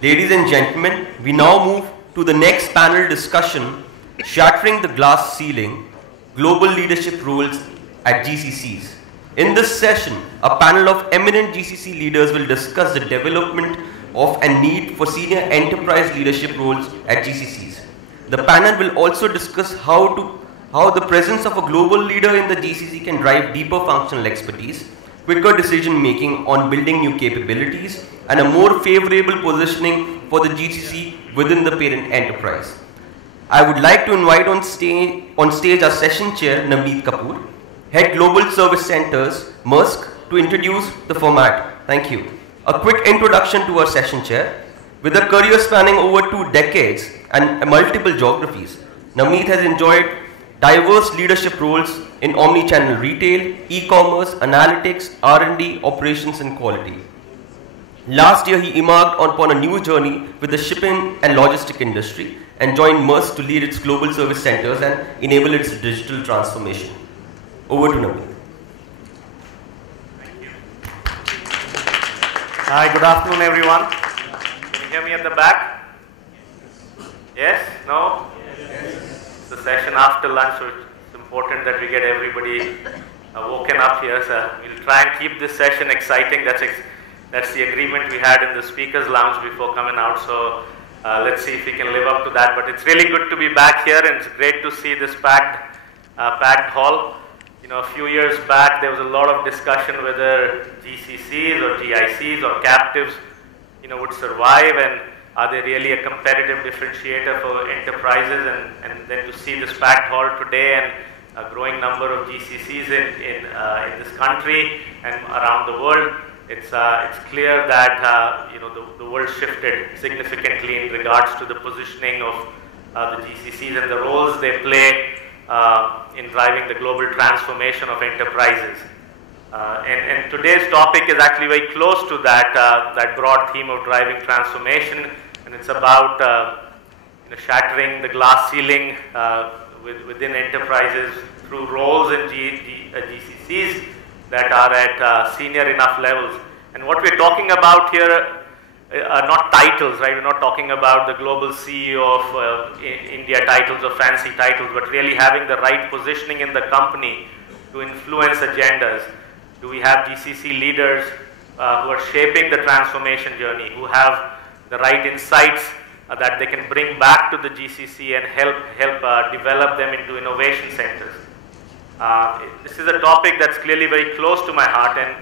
Ladies and gentlemen, we now move to the next panel discussion, Shattering the Glass Ceiling, Global Leadership Roles at GCCs. In this session, a panel of eminent GCC leaders will discuss the development of and need for senior enterprise leadership roles at GCCs. The panel will also discuss how the presence of a global leader in the GCC can drive deeper functional expertise, quicker decision making on building new capabilities, and a more favorable positioning for the GCC within the parent enterprise. I would like to invite on stage our session chair, Navneet Kapoor, Head Global Service Centers, Maersk, to introduce the format. Thank you. A quick introduction to our session chair. With a career spanning over 2 decades and multiple geographies, Navneet has enjoyed diverse leadership roles in omni-channel retail, e-commerce, analytics, R&D, operations and quality. Last year, he embarked upon a new journey with the shipping and logistic industry and joined Maersk to lead its global service centers and enable its digital transformation. Over to Navneet. Thank you. Hi, good afternoon, everyone. Can you hear me at the back? Yes? No? Yes. It's the session after lunch, so it's important that we get everybody woken up here. So we'll try and keep this session exciting. That's the agreement we had in the speakers lounge before coming out. So let's see if we can live up to that. But it's really good to be back here, and it's great to see this packed hall. You know, a few years back, there was a lot of discussion whether GCCs or GICs or captives, you know, would survive, and are they really a competitive differentiator for enterprises? And then to see this packed hall today and a growing number of GCCs in this country and around the world, it's clear that you know, the world shifted significantly in regards to the positioning of the GCCs and the roles they play in driving the global transformation of enterprises. And today's topic is actually very close to that broad theme of driving transformation, and it's about you know, shattering the glass ceiling within enterprises through roles in GCCs that are at senior enough levels. And what we're talking about here are not titles, right? We're not talking about the global CEO of India titles or fancy titles, but really having the right positioning in the company to influence agendas. Do we have GCC leaders who are shaping the transformation journey, who have the right insights that they can bring back to the GCC and help develop them into innovation centers? This is a topic that's clearly very close to my heart, and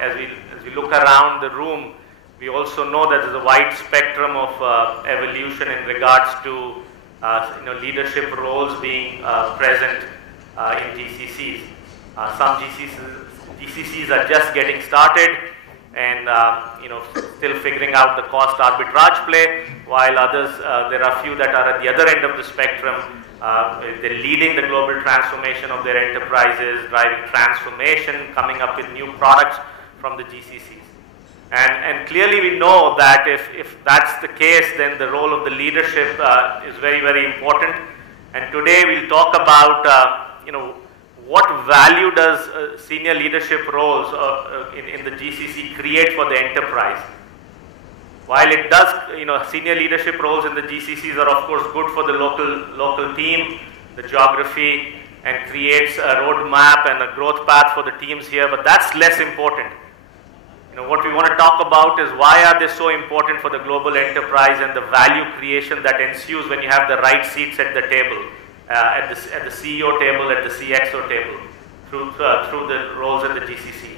as we look around the room, we also know that there's a wide spectrum of evolution in regards to you know, leadership roles being present in GCCs. Some GCCs are just getting started and you know, still figuring out the cost arbitrage play, while others, there are few that are at the other end of the spectrum. They're leading the global transformation of their enterprises, driving transformation, coming up with new products from the GCCs. And clearly we know that if that's the case, then the role of the leadership is very, very important. And today we'll talk about you know, what value does senior leadership roles in the GCC create for the enterprise. While it does, you know, senior leadership roles in the GCCs are of course good for the local team, the geography, and creates a roadmap and a growth path for the teams here, but that's less important. You know, what we want to talk about is why are they so important for the global enterprise and the value creation that ensues when you have the right seats at the table, at the CEO table, at the CXO table, through the roles at the GCC.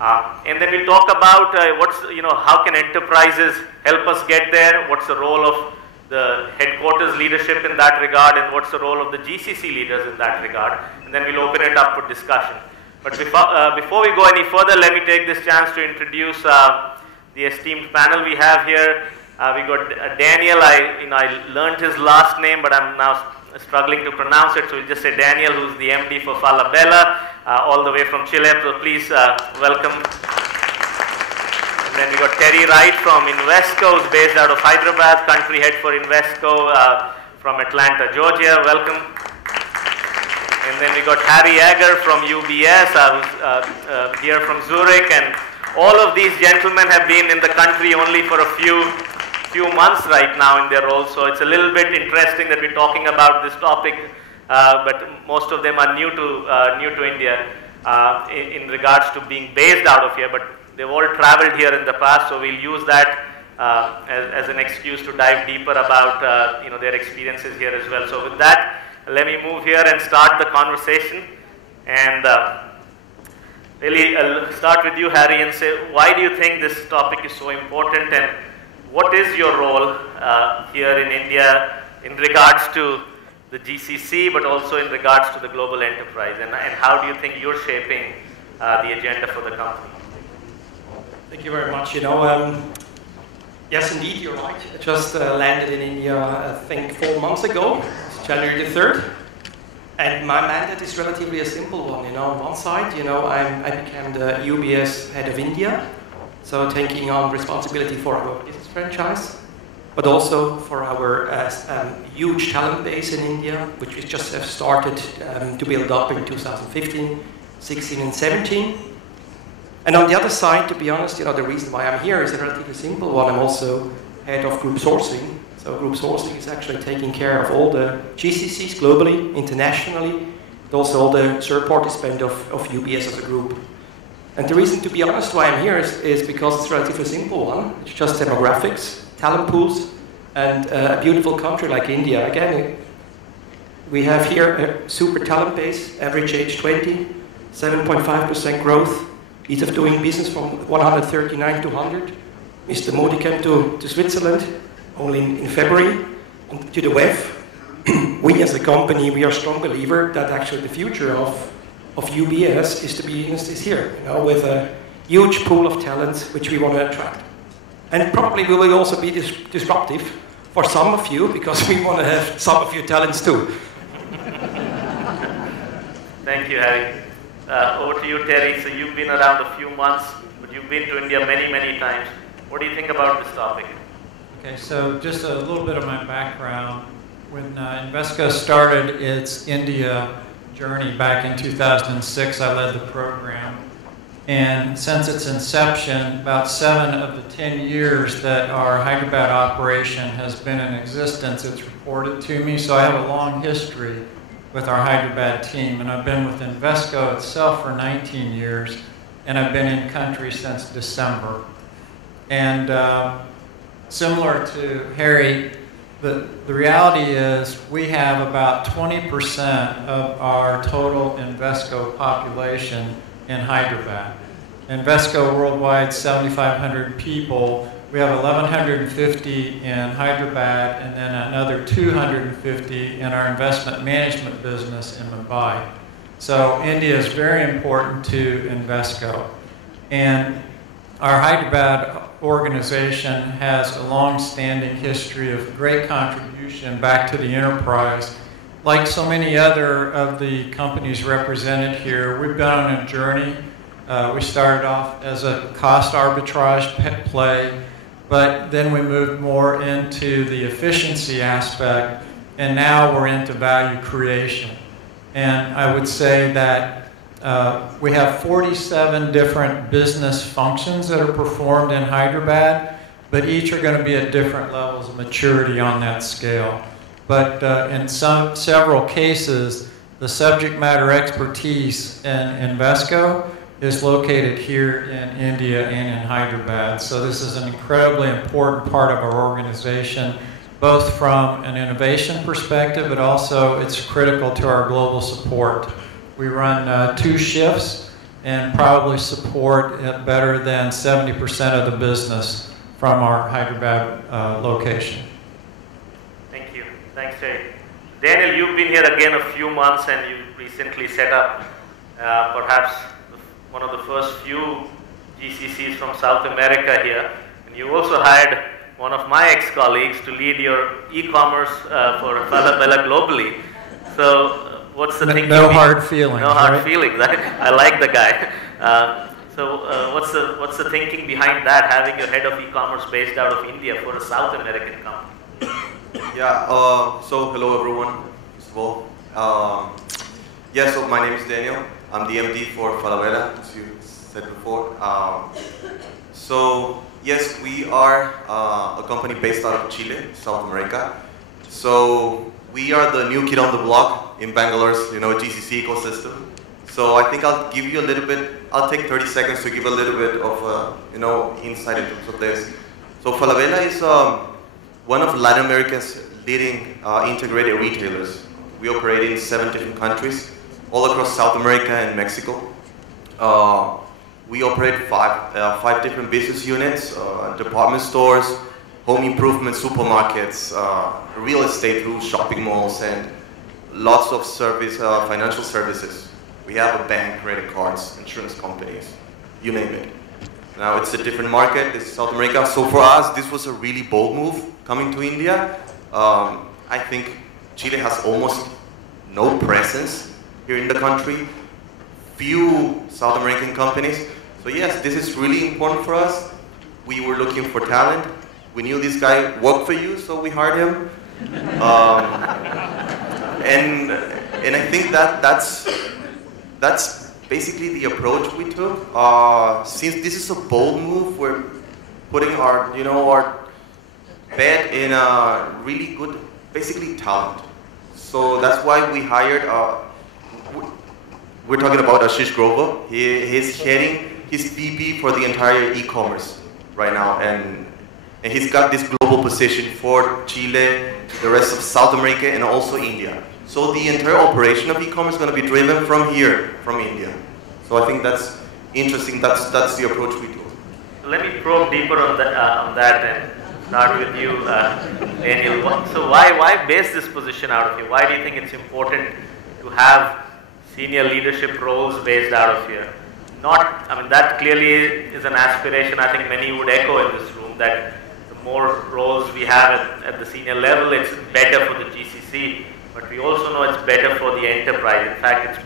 And then we'll talk about how can enterprises help us get there, what's the role of the headquarters leadership in that regard, and what's the role of the GCC leaders in that regard, and then we'll open it up for discussion. But before we go any further, let me take this chance to introduce the esteemed panel we have here. We got Daniel. I learned his last name, but I'm now struggling to pronounce it, so we'll just say Daniel, who's the MD for Falabella, all the way from Chile. So please welcome. And then we got Terry Wright from Invesco, who's based out of Hyderabad, country head for Invesco from Atlanta, Georgia. Welcome. And then we got Harry Egger from UBS, who's here from Zurich, and all of these gentlemen have been in the country only for a few months right now in their role, so it's a little bit interesting that we're talking about this topic, but most of them are new to India in regards to being based out of here, but they've all traveled here in the past, so we'll use that as an excuse to dive deeper about their experiences here as well. So with that, let me move here and start the conversation. And really, I'll start with you, Harry, and say, why do you think this topic is so important, and what is your role here in India in regards to the GCC, but also in regards to the global enterprise, and how do you think you're shaping the agenda for the company? Thank you very much. Yes, indeed, you're right. I just landed in India, I think, 4 months ago, January the 3rd. And my mandate is relatively a simple one. On one side, I became the UBS head of India, so taking on responsibility for our business franchise, but also for our huge talent base in India, which we just have started to build up in 2015, 16, and 17. And on the other side, to be honest, the reason why I'm here is a relatively simple one. I'm also head of group sourcing. So group sourcing is actually taking care of all the GCCs globally, internationally, and also all the third-party spend of UBS as a group. And the reason, to be honest, why I'm here is because it's a relatively simple one. It's just demographics, talent pools, and a beautiful country like India. Again, we have here a super talent base, average age 20, 7.5% growth, ease of doing business from 139 to 100. Mr. Modi came to Switzerland only in February, and to the WEF. We as a company, we are a strong believer that actually the future of UBS is here, with a huge pool of talents which we want to attract. And probably we will also be disruptive for some of you, because we want to have some of your talents too. Thank you, Harry. Over to you, Terry. So you've been around a few months, but you've been to India many, many times. What do you think about this topic? Okay, so just a little bit of my background. When Invesco started its India journey back in 2006, I led the program. And since its inception, about 7 of the 10 years that our Hyderabad operation has been in existence, it's reported to me. So I have a long history with our Hyderabad team, and I've been with Invesco itself for 19 years, and I've been in country since December. And similar to Harry, the reality is we have about 20% of our total Invesco population in Hyderabad. Invesco worldwide, 7,500 people. We have 1,150 in Hyderabad, and then another 250 in our investment management business in Mumbai. So India is very important to Invesco. And our Hyderabad organization has a long-standing history of great contribution back to the enterprise. Like so many other of the companies represented here, we've been on a journey. We started off as a cost arbitrage play, but then we moved more into the efficiency aspect, and now we're into value creation. And I would say that we have 47 different business functions that are performed in Hyderabad, but each are going to be at different levels of maturity on that scale. But in several cases, the subject matter expertise in Invesco is located here in India and in Hyderabad. So this is an incredibly important part of our organization, both from an innovation perspective, but also it's critical to our global support. We run 2 shifts and probably support better than 70% of the business from our Hyderabad location. Thank you. Thanks, Terry. Daniel, you've been here again a few months, and you recently set up perhaps one of the first few GCCs from South America here. And you also hired one of my ex-colleagues to lead your e-commerce for Falabella globally. So what's the thinking? No hard feelings. No hard feelings. I like the guy. So what's the thinking behind that, having your head of e-commerce based out of India for a South American company? Yeah, so hello everyone, first of all. Yeah, so my name is Daniel. I'm the MD for Falabella, as you said before. So yes, we are a company based out of Chile, South America. So we are the new kid on the block in Bangalore's, GCC ecosystem. So I think I'll give you a little bit, I'll take 30 seconds to give a little bit of, insight in terms of this. So Falabella is one of Latin America's leading integrated retailers. We operate in 7 different countries, all across South America and Mexico. We operate five different business units, department stores, home improvement, supermarkets, real estate through shopping malls, and lots of financial services. We have a bank, credit cards, insurance companies, you name it. Now it's a different market, this is South America. So for us, this was a really bold move coming to India. I think Chile has almost no presence here in the country. Few South American companies. So yes, this is really important for us. We were looking for talent. We knew this guy worked for you, so we hired him. And I think that's basically the approach we took. Since this is a bold move, we're putting our bet in a really good, basically talent. So that's why we hired. We're talking about Ashish Grover. He's VP for the entire e-commerce right now, and he's got this global position for Chile, the rest of South America, and also India. So the entire operation of e-commerce is going to be driven from here, from India. So I think that's interesting. That's the approach we took. Let me probe deeper on that and start with you, Daniel. So why base this position out of here? Why do you think it's important to have senior leadership roles based out of here? That clearly is an aspiration I think many would echo in this room, that the more roles we have at the senior level, it's better for the GCC, but we also know it's better for the enterprise. In fact,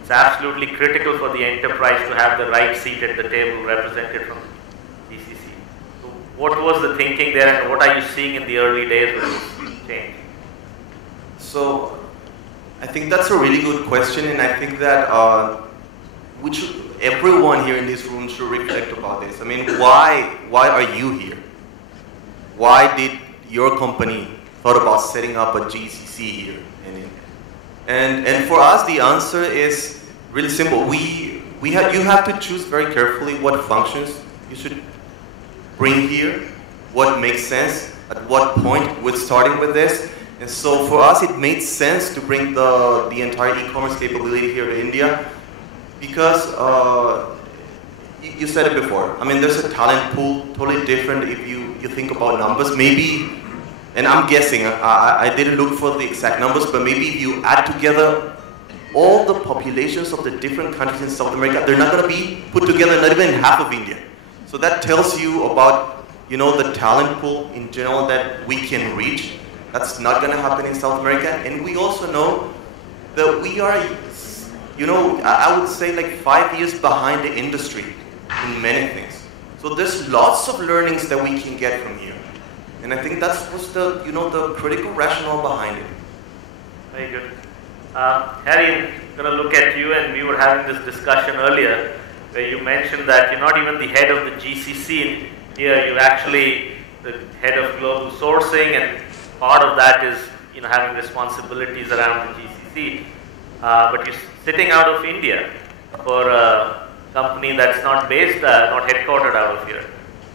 it's absolutely critical for the enterprise to have the right seat at the table represented from GCC. So what was the thinking there, and what are you seeing in the early days with this change? So I think that's a really good question, and I think that everyone here in this room should reflect about this. I mean, why are you here? Why did your company thought about setting up a GCC here? And for us, the answer is really simple. You have to choose very carefully what functions you should bring here, what makes sense, at what point we're starting with this. And so for us, it made sense to bring the entire e-commerce capability here to India, because you said it before. I mean, there's a talent pool totally different if you think about numbers. Maybe, and I'm guessing, I didn't look for the exact numbers, but maybe if you add together all the populations of the different countries in South America, they're not going to be put together, not even half of India. So that tells you about, the talent pool in general that we can reach. That's not going to happen in South America. And we also know that we are, I would say like 5 years behind the industry in many things. So there's lots of learnings that we can get from here. And I think that's what's the critical rationale behind it. Very good. Harry, I'm going to look at you, and we were having this discussion earlier where you mentioned that you're not even the head of the GCC here, you're actually the head of global sourcing, and part of that is having responsibilities around the GCC. But you're sitting out of India for a company that's not based, not headquartered out of here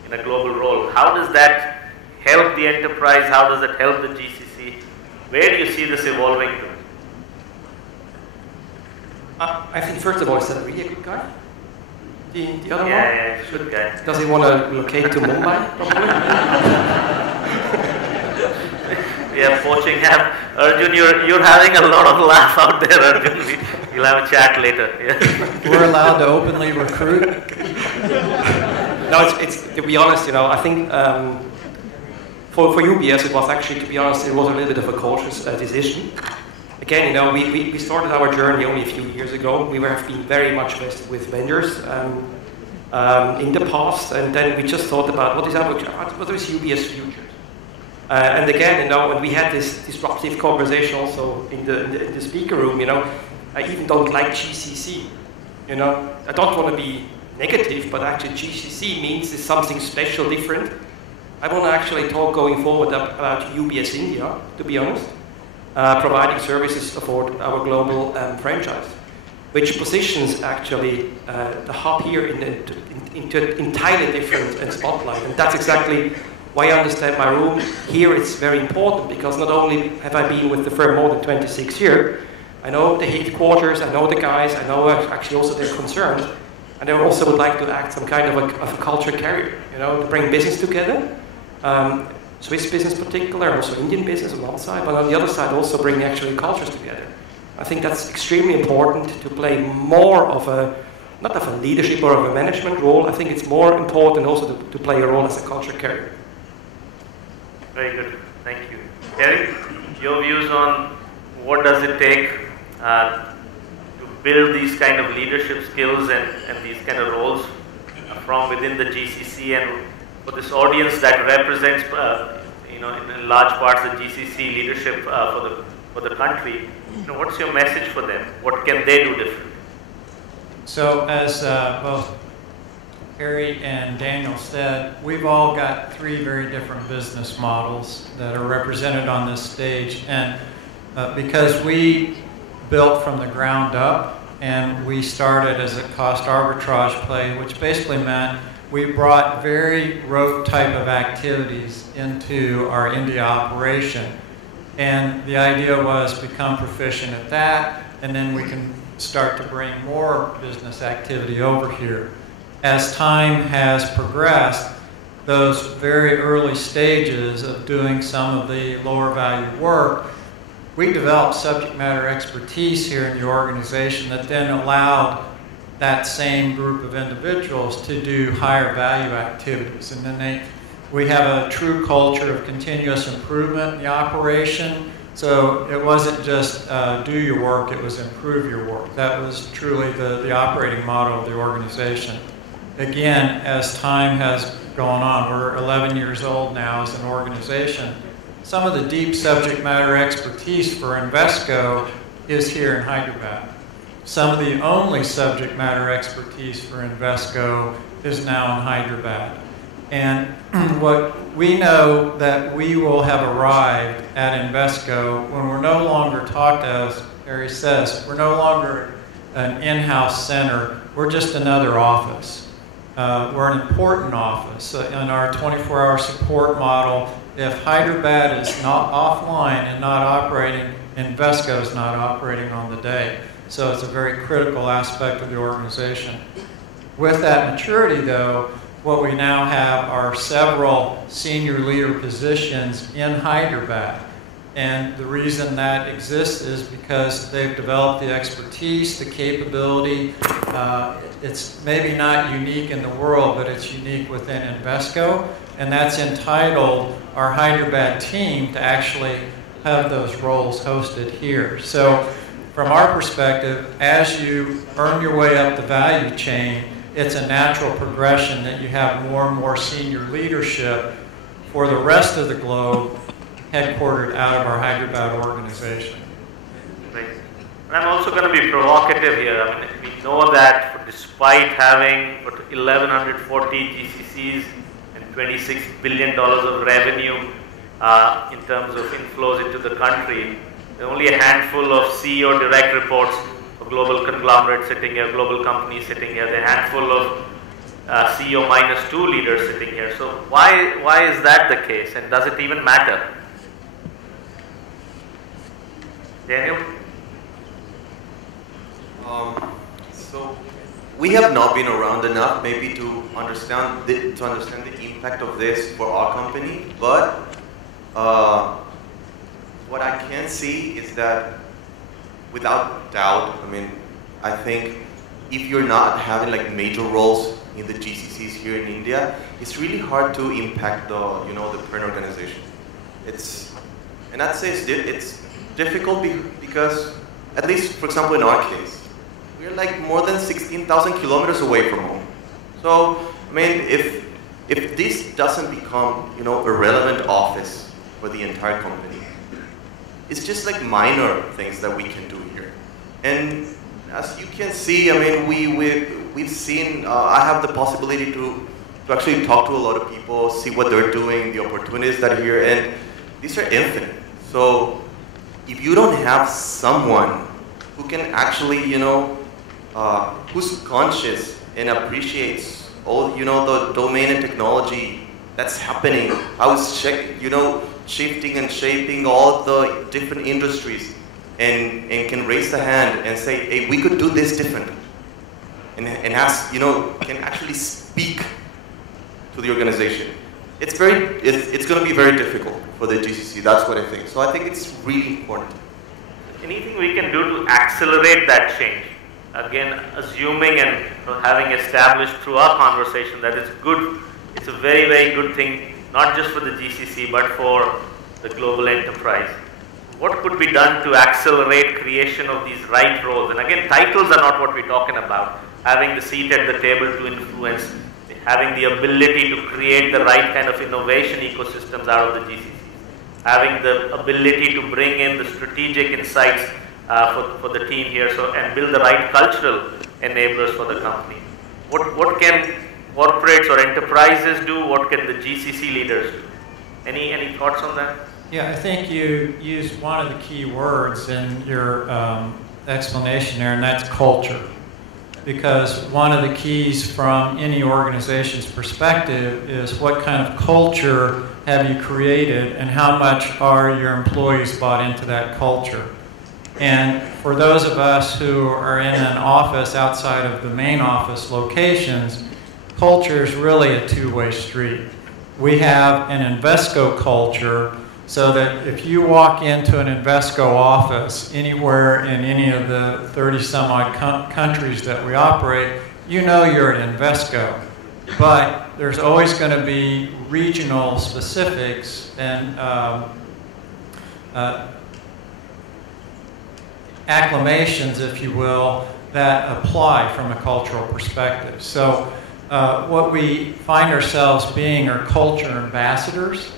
in a global role. How does that help the enterprise? How does it help the GCC? Where do you see this evolving to? I think first of all, is that a really good guy? The other one? Yeah, he's a good guy. Does he want to locate to Mumbai, probably? Yeah, poaching him. Arjun, you're having a lot of laugh out there, Arjun. We'll have a chat later. Yeah. We're allowed to openly recruit. No, it's to be honest, I think for UBS, it was actually, to be honest, it was a little bit of a cautious decision. Again, we started our journey only a few years ago. We have been very much vested with vendors in the past, and then we just thought about what is UBS future. And again, when we had this disruptive conversation also in the speaker room, I even don't like GCC. I don't want to be negative, but actually GCC means is something special, different. I want to actually talk going forward about UBS India, to be honest, providing services for our global franchise, which positions actually the hub here into entirely different spotlight. And that's exactly why I understand my room here is very important, because not only have I been with the firm more than 26 years, I know the headquarters, I know the guys, I know actually also their concerns, and I also would like to act some kind of a culture carrier, you know, to bring business together. Swiss business particular, also Indian business on one side, but on the other side also bring actually cultures together. I think that's extremely important to play more of a, not of a leadership or of a management role. I think it's more important also to play a role as a culture carrier. Very good, thank you. Eric, your views on what does it take to build these kind of leadership skills and these kind of roles from within the GCC, and for this audience that represents, you know, in large parts the GCC leadership for the country, you know, what's your message for them? What can they do different? So as both Harry and Daniel said, we've all got three very different business models that are represented on this stage, and because we built from the ground up and we started as a cost arbitrage play, which basically meant we brought very rote type of activities into our India operation. And the idea was become proficient at that, and then we can start to bring more business activity over here. As time has progressed, those very early stages of doing some of the lower value work, we developed subject matter expertise here in the organization that then allowed that same group of individuals to do higher value activities. And then we have a true culture of continuous improvement in the operation. So it wasn't just do your work, it was improve your work. That was truly the operating model of the organization. Again, as time has gone on, we're 11 years old now as an organization. Some of the deep subject matter expertise for Invesco is here in Hyderabad. Some of the only subject matter expertise for Invesco is now in Hyderabad. And what we know that we will have arrived at Invesco when we're no longer talked as Harry says, we're no longer an in-house center, we're just another office. We're an important office. In our 24-hour support model, if Hyderabad is not offline and not operating, Invesco is not operating on the day. So it's a very critical aspect of the organization. With that maturity, though, what we now have are several senior leader positions in Hyderabad. And the reason that exists is because they've developed the expertise, the capability. It's maybe not unique in the world, but it's unique within Invesco. And that's entitled our Hyderabad team to actually have those roles hosted here. So from our perspective, as you earn your way up the value chain, it's a natural progression that you have more and more senior leadership for the rest of the globe headquartered out of our Hyderabad organization. Right. And I'm also going to be provocative here. I mean, we know that despite having 1,140 GCCs and $26 billion of revenue in terms of inflows into the country, there are only a handful of CEO direct reports for global conglomerates sitting here, global companies sitting here. There are a handful of CEO -2 leaders sitting here. So why is that the case, and does it even matter? Daniel? So we have not been around enough maybe to understand the impact of this for our company, but what I can see is that without doubt, I mean, I think if you're not having like major roles in the GCCs here in India, it's really hard to impact the the parent organization. And I'd say it's difficult because, at least for example in our case, we're like more than 16,000 kilometers away from home. So I mean, if this doesn't become a relevant office for the entire company, it's just like minor things that we can do here. And as you can see, I mean, we've seen, I have the possibility to actually talk to a lot of people, see what they're doing, the opportunities that are here, and these are infinite. So if you don't have someone who can actually, who's conscious and appreciates all, the domain and technology that's happening, how it's shifting and shaping all the different industries, and can raise the hand and say, hey, we could do this differently, and has, can actually speak to the organization. It's going to be very difficult for the GCC. That's what I think. So I think it's really important. Anything we can do to accelerate that change? Again, assuming and having established through our conversation that it's good, it's a very, very good thing, not just for the GCC, but for the global enterprise. What could be done to accelerate creation of these right roles? And again, titles are not what we're talking about. Having the seat at the table to influence, having the ability to create the right kind of innovation ecosystems out of the GCCs, having the ability to bring in the strategic insights for the team here, and build the right cultural enablers for the company. What can corporates or enterprises do? What can the GCC leaders do? Any thoughts on that? Yeah, I think you used one of the key words in your explanation there, and that's culture. Because one of the keys from any organization's perspective is what kind of culture have you created and how much are your employees bought into that culture. And for those of us who are in an office outside of the main office locations, culture is really a two-way street. We have an Invesco culture, so that if you walk into an Invesco office anywhere in any of the 30-some-odd countries that we operate, you know you're at Invesco. But there's always going to be regional specifics and acclamations, if you will, that apply from a cultural perspective. So what we find ourselves being are culture ambassadors.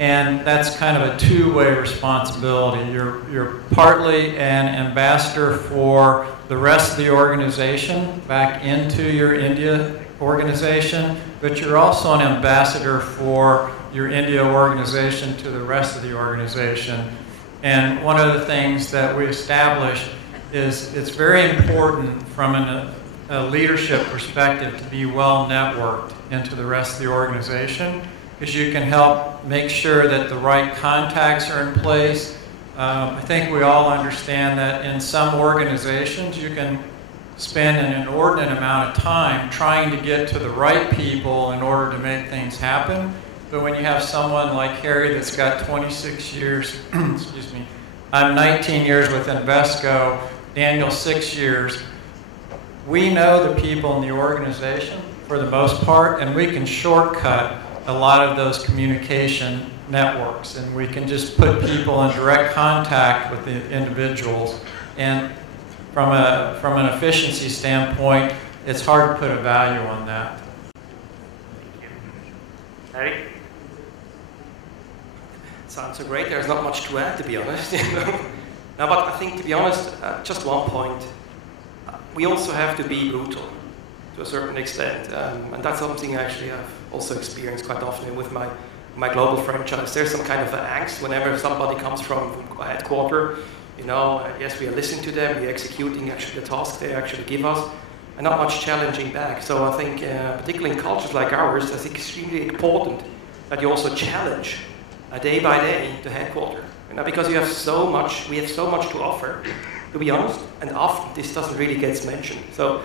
And that's kind of a two-way responsibility. You're partly an ambassador for the rest of the organization back into your India organization, but you're also an ambassador for your India organization to the rest of the organization. And one of the things that we established is it's very important from a leadership perspective to be well networked into the rest of the organization, because you can help make sure that the right contacts are in place. I think we all understand that in some organizations you can spend an inordinate amount of time trying to get to the right people in order to make things happen. But when you have someone like Harry that's got 26 years, excuse me, I'm 19 years with Invesco, Daniel 6 years, we know the people in the organization for the most part, and we can shortcut a lot of those communication networks, and we can just put people in direct contact with the individuals. And from an efficiency standpoint, it's hard to put a value on that. Thank you. Harry? Sounds so great. There's not much to add, to be honest. No, but I think, to be honest, just one point. We also have to be brutal to a certain extent, and that's something actually I've also experienced quite often with my global franchise. There's some kind of angst whenever somebody comes from headquarters. Yes, we are listening to them, we're executing actually the tasks they actually give us, and not much challenging back. So I think, particularly in cultures like ours, it's extremely important that you also challenge day by day the headquarters. Because we have so much to offer, to be honest, and often this doesn't really get mentioned. So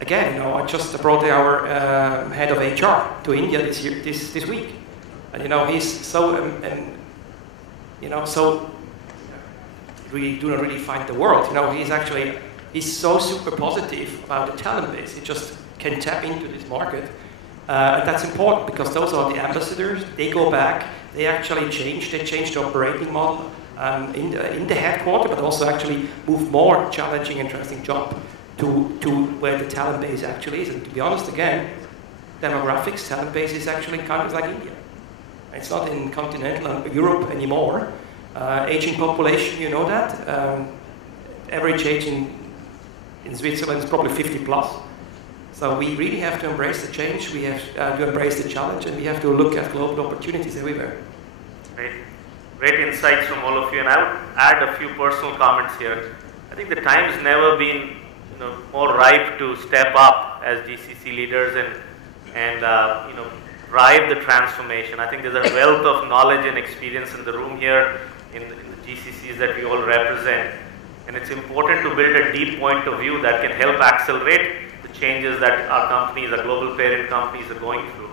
again, I just brought our head of HR to India this week, and he's so we do not really find the world. He's so super positive about the talent base. He just can tap into this market, and that's important because those are the ambassadors. They go back. They actually change. They change the operating model in the headquarters, but also actually move more challenging, interesting job to where the talent base actually is. And to be honest, again, demographics, talent base is actually in countries like India. It's not in continental Europe anymore. Aging population, you know that. Average age in Switzerland is probably 50 plus. So we really have to embrace the change, we have to embrace the challenge, and we have to look at global opportunities everywhere. Great insights from all of you, and I would add a few personal comments here. I think the time has never been more ripe to step up as GCC leaders and drive the transformation. I think there's a wealth of knowledge and experience in the room here, in the GCCs that we all represent. And it's important to build a deep point of view that can help accelerate the changes that our companies, our global parent companies are going through.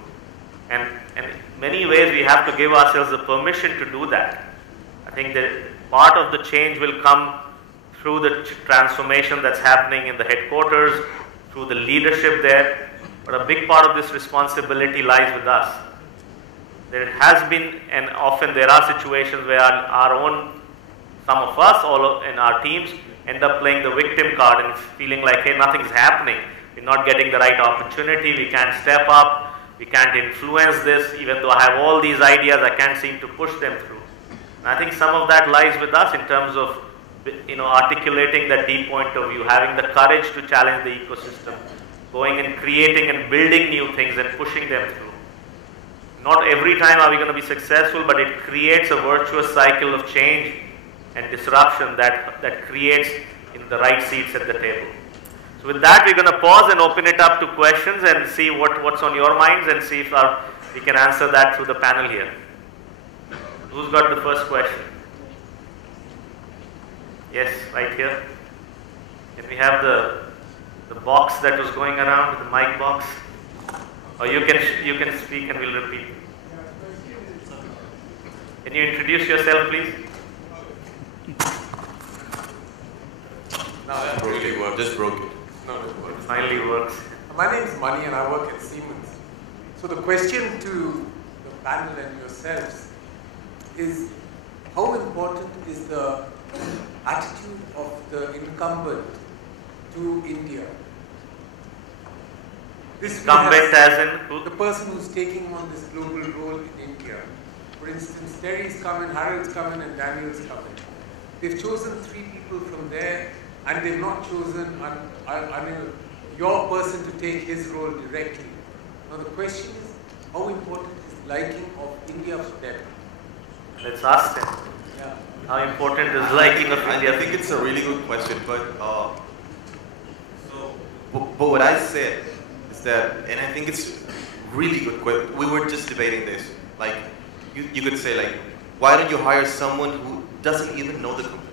And in many ways, we have to give ourselves the permission to do that. I think that part of the change will come through the transformation that's happening in the headquarters, through the leadership there. But a big part of this responsibility lies with us. There has been, and often there are situations where some of us, all in our teams, end up playing the victim card and feeling like, hey, nothing's happening. We're not getting the right opportunity. We can't step up. We can't influence this. Even though I have all these ideas, I can't seem to push them through. And I think some of that lies with us in terms of articulating that deep point of view, having the courage to challenge the ecosystem, going and creating and building new things and pushing them through. Not every time are we going to be successful, but it creates a virtuous cycle of change and disruption that creates in the right seats at the table. So with that, we're going to pause and open it up to questions and see what's on your minds and see if we can answer that through the panel here. Who's got the first question? Yes, right here. Can we have the box that was going around, the mic box? Or you can speak and we'll repeat. Can you introduce yourself, please? No, that really works. Just broke it. No, it works. Finally works. My name is Mani and I work at Siemens. So the question to the panel and yourselves is, how important is the attitude of the incumbent to India? Incumbent as in who? The person who's taking on this global role in India. For instance, Terry's come in, Harald's come in, and Daniel's come in. They've chosen 3 people from there, and they've not chosen your person to take his role directly. Now the question is, how important is liking of India for them? Let's ask them. Yeah. How important is liking of India? I think it's a really good question, but what I said is that, and I think it's really good question. We were just debating this. Like, you could say, like, why don't you hire someone who doesn't even know the company,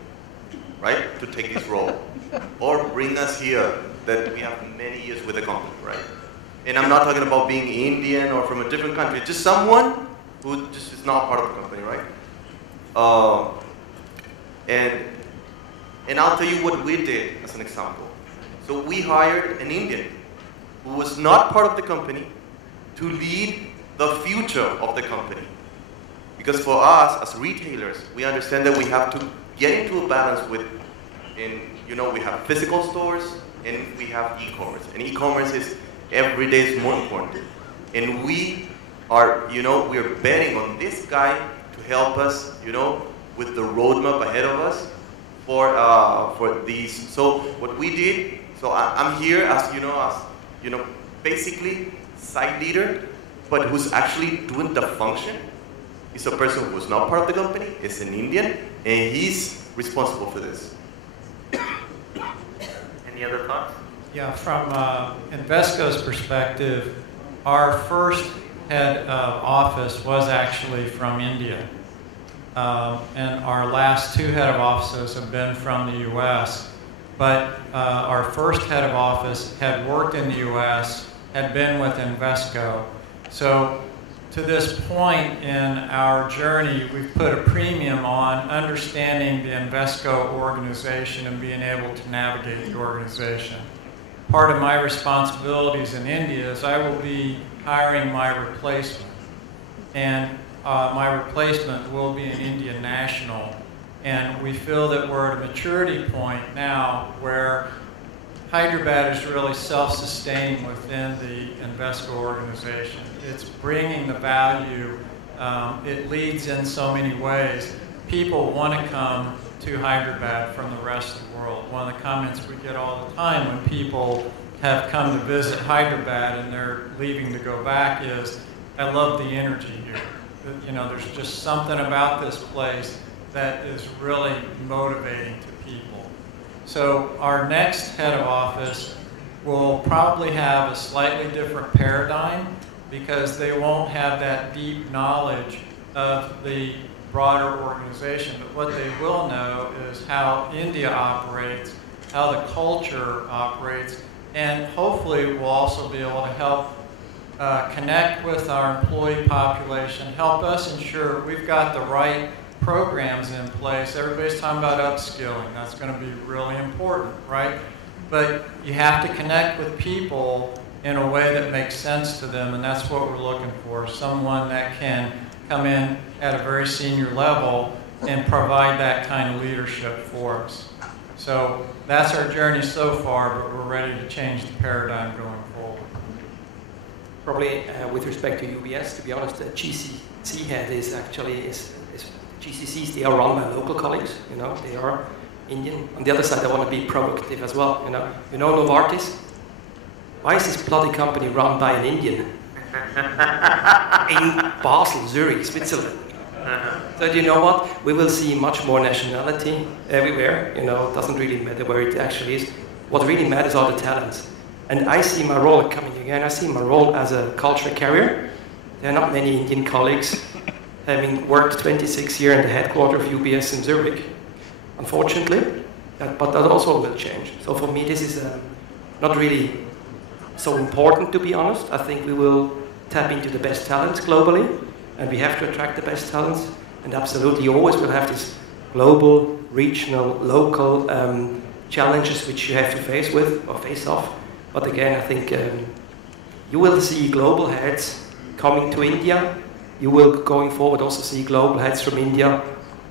right, to take this role, or bring us here that we have many years with the company, right? And I'm not talking about being Indian or from a different country, just someone who just is not part of the company, right? And I'll tell you what we did as an example. So we hired an Indian who was not part of the company to lead the future of the company. Because for us as retailers, we understand that we have to get into a balance with, we have physical stores and we have e-commerce. And e-commerce is every day is more important. And we are, we are betting on this guy to help us, with the roadmap ahead of us for these. So what we did, so I'm here as, basically site leader, but who's actually doing the function. He's a person who's not part of the company, is an Indian, and he's responsible for this. Any other thoughts? Yeah, from Invesco's perspective, our first head of office was actually from India. And our last 2 head of offices have been from the US. But our first head of office had worked in the US, had been with Invesco. So to this point in our journey, we've put a premium on understanding the Invesco organization and being able to navigate the organization. Part of my responsibilities in India is I will be hiring my replacement. And my replacement will be an Indian national. And we feel that we're at a maturity point now where Hyderabad is really self-sustaining within the Invesco organization. It's bringing the value. It leads in so many ways. People want to come to Hyderabad from the rest of the world. One of the comments we get all the time when people have come to visit Hyderabad and they're leaving to go back is, I love the energy here. You know, there's just something about this place that is really motivating to people. So our next head of office will probably have a slightly different paradigm because they won't have that deep knowledge of the broader organization. But what they will know is how India operates, how the culture operates, and hopefully we'll also be able to help connect with our employee population, help us ensure we've got the right programs in place. Everybody's talking about upskilling. That's going to be really important, right? But you have to connect with people in a way that makes sense to them, and that's what we're looking for. Someone that can come in at a very senior level and provide that kind of leadership for us. So that's our journey so far, but we're ready to change the paradigm going forward. Probably with respect to UBS, to be honest, the GCC head is GCCs, they are run by local colleagues, you know, they are Indian. On the other side, they want to be provocative as well, you know. You know Novartis? Why is this bloody company run by an Indian? In Basel, Zurich, Switzerland. So you know what? We will see much more nationality everywhere, you know, it doesn't really matter where it actually is. What really matters are the talents. And I see my role, coming again, I see my role as a culture carrier. There are not many Indian colleagues having worked 26 years in the headquarters of UBS in Zurich, unfortunately, but that also will change. So for me, this is not really so important, to be honest. I think we will tap into the best talents globally, and we have to attract the best talents, and absolutely always will have these global, regional, local challenges which you have to face off. But again, I think you will see global heads coming to India. You will, going forward, also see global heads from India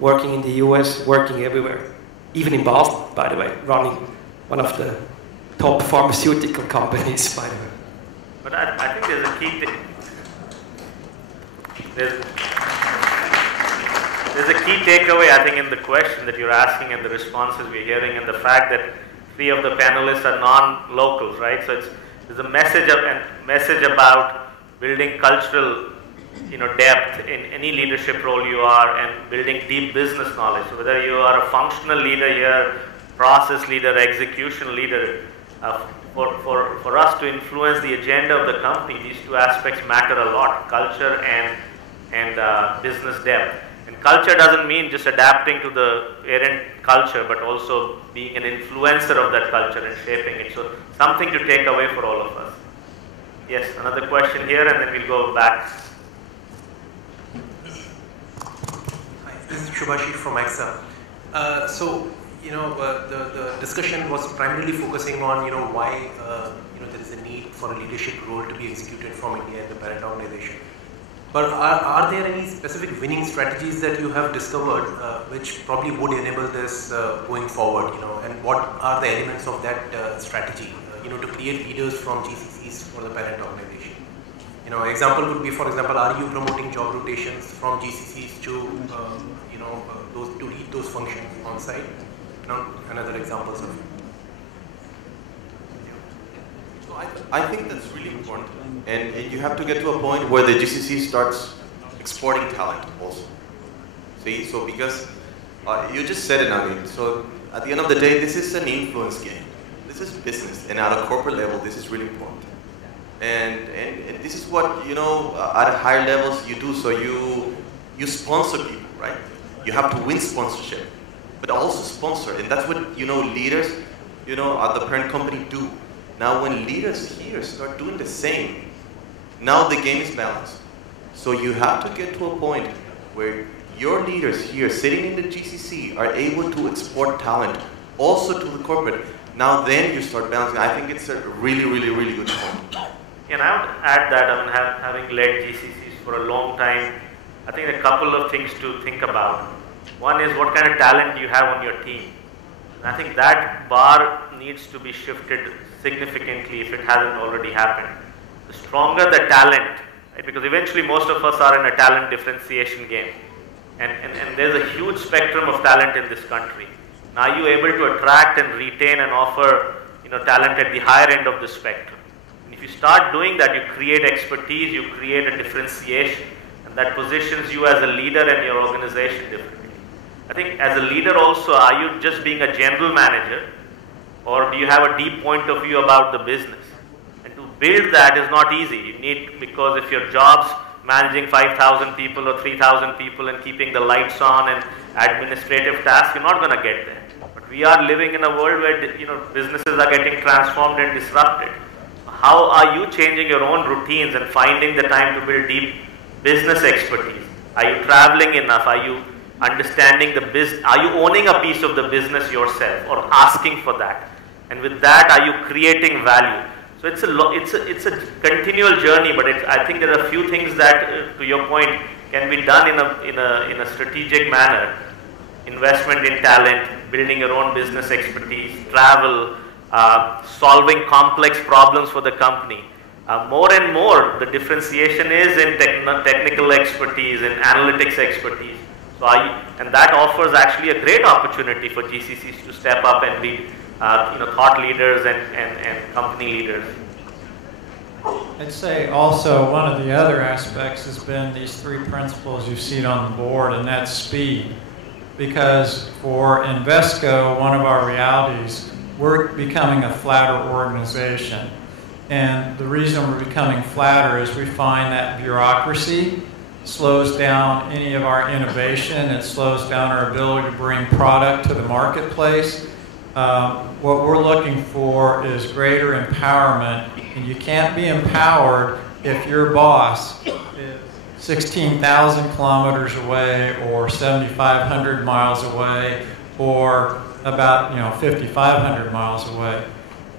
working in the US, working everywhere. Even in Basel, by the way, running one of the top pharmaceutical companies, by the way. But I think there's a key thing. There's a key takeaway, I think, in the question that you're asking and the responses we're hearing, and the fact that 3 of the panelists are non-locals, right? So there's a message about building cultural, you know, depth in any leadership role you are, and building deep business knowledge. So whether you are a functional leader here, process leader, execution leader, for us to influence the agenda of the company, these 2 aspects matter a lot: culture and business depth. And culture doesn't mean just adapting to the parent culture, but also being an influencer of that culture and shaping it. So something to take away for all of us. Yes, another question here, and then we'll go back. Hi, this is Shubhashi from XII. So, you know, the discussion was primarily focusing on, you know, why, you know, there is a need for a leadership role to be executed from India in the parent organization. But are there any specific winning strategies that you have discovered which probably would enable this going forward, you know, and what are the elements of that strategy, you know, to create leaders from GCCs for the parent organization? You know, example would be, for example, are you promoting job rotations from GCCs to, you know, to lead those functions on site? You know, another examples of it. I think that's really important, and you have to get to a point where the GCC starts exporting talent also. See, so because you just said it, Navneet. So at the end of the day, this is an influence game. This is business, and at a corporate level, this is really important. And this is what, you know, at higher levels you do. So you sponsor people, right? You have to win sponsorship, but also sponsor, and that's what, you know, leaders, you know, at the parent company do. Now, when leaders here start doing the same, now the game is balanced. So you have to get to a point where your leaders here sitting in the GCC are able to export talent also to the corporate. Now then you start balancing. I think it's a really, really, really good point. And I would add that, I mean, having led GCCs for a long time, I think a couple of things to think about. One is what kind of talent you have on your team. And I think that bar needs to be shifted significantly if it hasn't already happened. The stronger the talent, right? Because eventually most of us are in a talent differentiation game. And there's a huge spectrum of talent in this country. Now, are you able to attract and retain and offer talent at the higher end of the spectrum. And if you start doing that, you create expertise, you create a differentiation, and that positions you as a leader and your organization differently. I think as a leader also, are you just being a general manager, or do you have a deep point of view about the business? And to build that is not easy. You need, because if your job's managing 5,000 people or 3,000 people and keeping the lights on and administrative tasks, you're not going to get there. But we are living in a world where businesses are getting transformed and disrupted. How are you changing your own routines and finding the time to build deep business expertise? Are you traveling enough? Are you understanding the business? Are you owning a piece of the business yourself or asking for that? And with that, are you creating value? So it's a continual journey, but I think there are a few things that, to your point, can be done in a strategic manner. Investment in talent, building your own business expertise, travel, solving complex problems for the company. More and more, the differentiation is in technical expertise and analytics expertise. So and that offers actually a great opportunity for GCCs to step up and be thought leaders and company leaders. I'd say also one of the other aspects has been these three principles you see on the board, and that's speed. Because for Invesco, one of our realities, we're becoming a flatter organization. And the reason we're becoming flatter is we find that bureaucracy slows down any of our innovation. It slows down our ability to bring product to the marketplace. What we're looking for is greater empowerment, and you can't be empowered if your boss is 16,000 kilometers away or 7,500 miles away or about 5,500 miles away.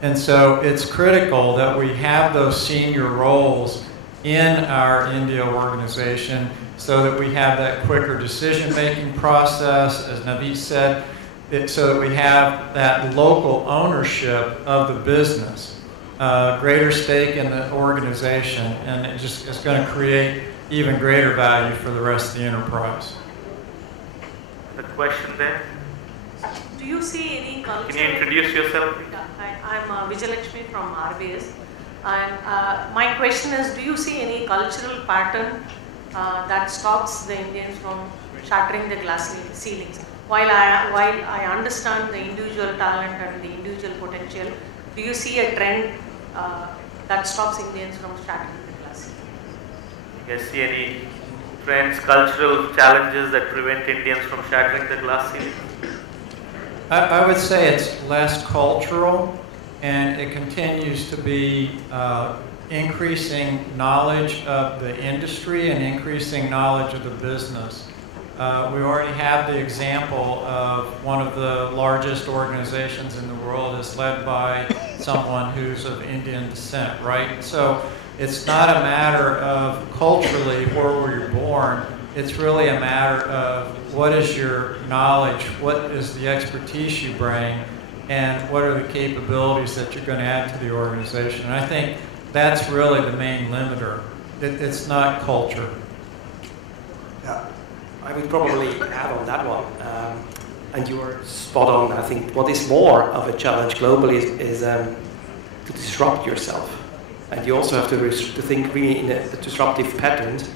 And so it's critical that we have those senior roles in our India organization so that we have that quicker decision-making process, as Navneet said, so that we have that local ownership of the business, greater stake in the organization, and it's going to create even greater value for the rest of the enterprise. The question there? Do you see any culture? Can you introduce yourself? I'm Vijayalakshmi from RBS. And my question is, do you see any cultural pattern that stops the Indians from shattering the glass ceilings? While I understand the individual talent and the individual potential, do you see a trend that stops Indians from shattering the glass ceiling? You guys see any trends, cultural challenges that prevent Indians from shattering the glass ceiling? I would say it's less cultural, and it continues to be increasing knowledge of the industry and increasing knowledge of the business. We already have the example of one of the largest organizations in the world is led by someone who's of Indian descent, right? So it's not a matter of culturally where were you born. It's really a matter of what is your knowledge, what is the expertise you bring, and what are the capabilities that you're going to add to the organization. And I think that's really the main limiter. It's not culture. Yeah, I would probably add on that one. And you're spot on. I think what is more of a challenge globally is to disrupt yourself. And you also have to think really in a disruptive patterns.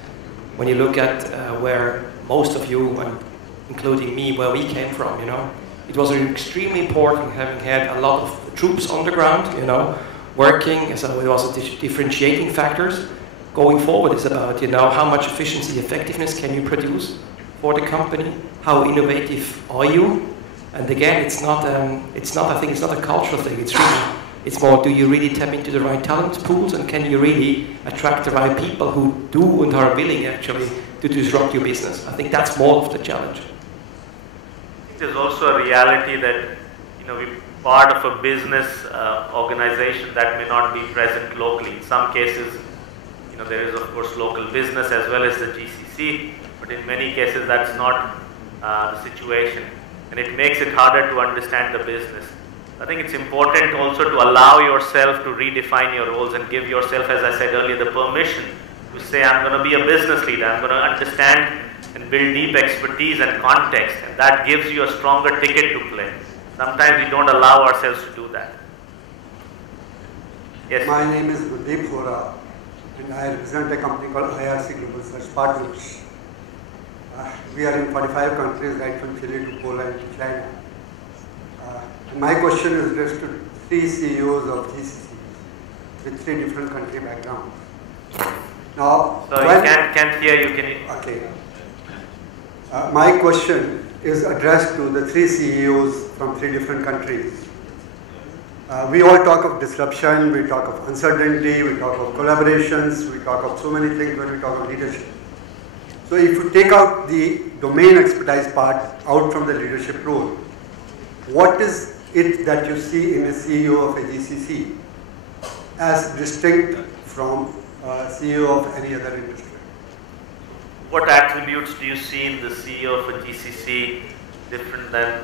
When you look at where most of you, including me, where we came from, it was extremely important having had a lot of troops on the ground, working. So it was a differentiating factors. Going forward is about, how much efficiency, effectiveness can you produce for the company? How innovative are you? And again, it's not. I think it's not a cultural thing. It's more, do you really tap into the right talent pools, and can you really attract the right people who do and are willing actually to disrupt your business? I think that's more of the challenge. There's also a reality that we're part of a business organization that may not be present locally. In some cases, there is of course local business as well as the GCC, but in many cases that's not the situation, and it makes it harder to understand the business. I think it's important also to allow yourself to redefine your roles and give yourself, as I said earlier, the permission to say, I'm going to be a business leader, I'm going to understand and build deep expertise and context, and that gives you a stronger ticket to play. Sometimes we don't allow ourselves to do that. Yes. My name is Gurdeep Hora, and I represent a company called IRC Global Search Partners. We are in 45 countries, right from Chile to Poland to China. My question is addressed to 3 CEOs of GCCs with 3 different country backgrounds. Now, so you can't hear you. Can you? Okay. My question is addressed to the 3 CEOs from 3 different countries. We all talk of disruption, we talk of uncertainty, we talk of collaborations, we talk of so many things when we talk of leadership. So if you take out the domain expertise part out from the leadership role, what is it that you see in a CEO of a GCC as distinct from a CEO of any other industry? What attributes do you see in the CEO of a GCC different than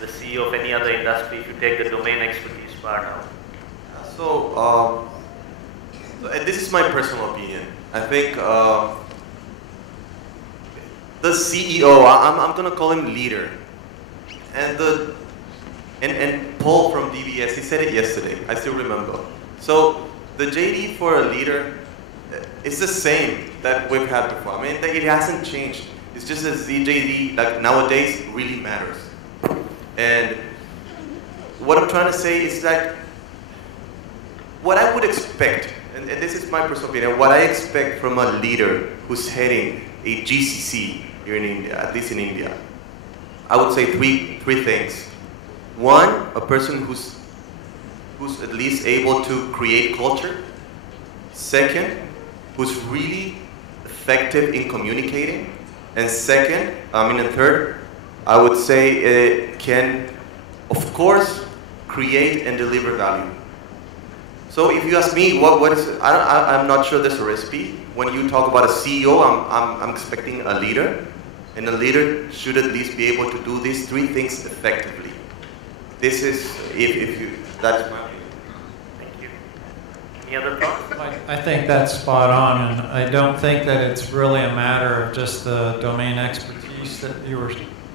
the CEO of any other industry if you take the domain expertise part out? So, this is my personal opinion. I think the CEO, I'm going to call him leader. And Paul from DBS, he said it yesterday, I still remember. So the JD for a leader is the same that we've had before. I mean, it hasn't changed. It's just that the JD, like nowadays, really matters. And what I'm trying to say is that what I would expect, and this is my personal opinion, what I expect from a leader who's heading a GCC here in India, at least in India, I would say three things. One, a person who's at least able to create culture. Second, who's really effective in communicating. And third, I would say can, of course, create and deliver value. So if you ask me, what is it? I'm not sure there's a recipe. When you talk about a CEO, I'm expecting a leader. And a leader should at least be able to do these 3 things effectively. This is, that's my opinion. Thank you. Any other thoughts? I think that's spot on, and I don't think that it's really a matter of just the domain expertise that you were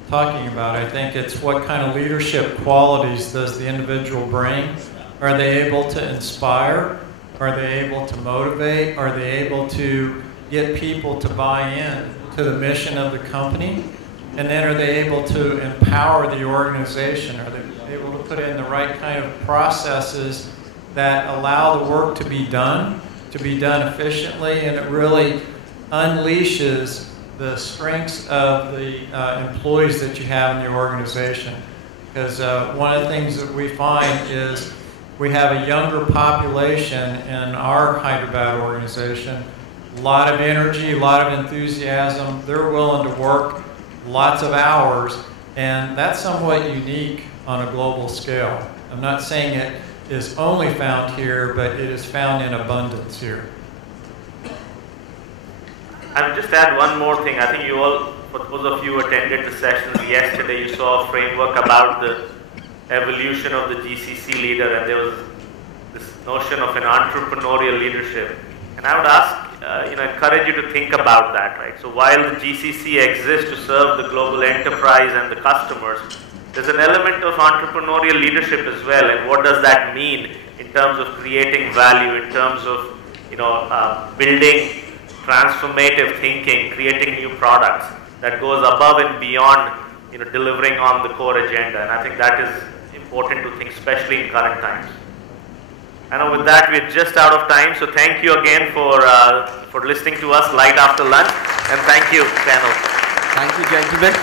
talking about. I think it's what kind of leadership qualities does the individual bring? Are they able to inspire? Are they able to motivate? Are they able to get people to buy in to the mission of the company? And then are they able to empower the organization? Are they able to put in the right kind of processes that allow the work to be done efficiently, and it really unleashes the strengths of the employees that you have in the organization? Because one of the things that we find is we have a younger population in our Hyderabad organization, a lot of energy, a lot of enthusiasm. They're willing to work lots of hours, and that's somewhat unique on a global scale. I'm not saying it is only found here, but it is found in abundance here. I'll just add one more thing. I think you all, for those of you who attended the sessions yesterday, you saw a framework about the evolution of the GCC leader, and there was this notion of an entrepreneurial leadership. And I would ask, encourage you to think about that, right? So while the GCC exists to serve the global enterprise and the customers, there's an element of entrepreneurial leadership as well. And what does that mean in terms of creating value, in terms of, building transformative thinking, creating new products that goes above and beyond, delivering on the core agenda. And I think that is important to think, especially in current times. I know with that we're just out of time, so thank you again for listening to us light after lunch, and thank you, panel. Thank you, gentlemen.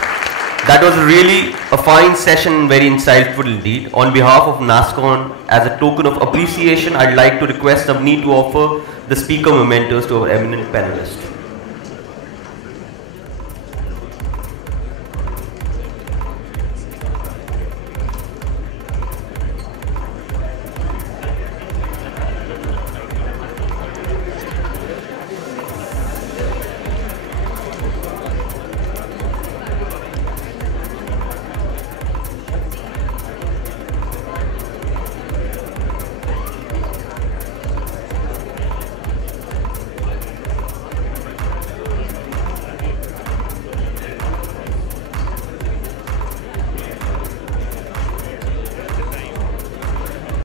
That was really a fine session, very insightful indeed. On behalf of NASSCOM, as a token of appreciation, I'd like to request Navneet to offer the speaker mementos to our eminent panelists.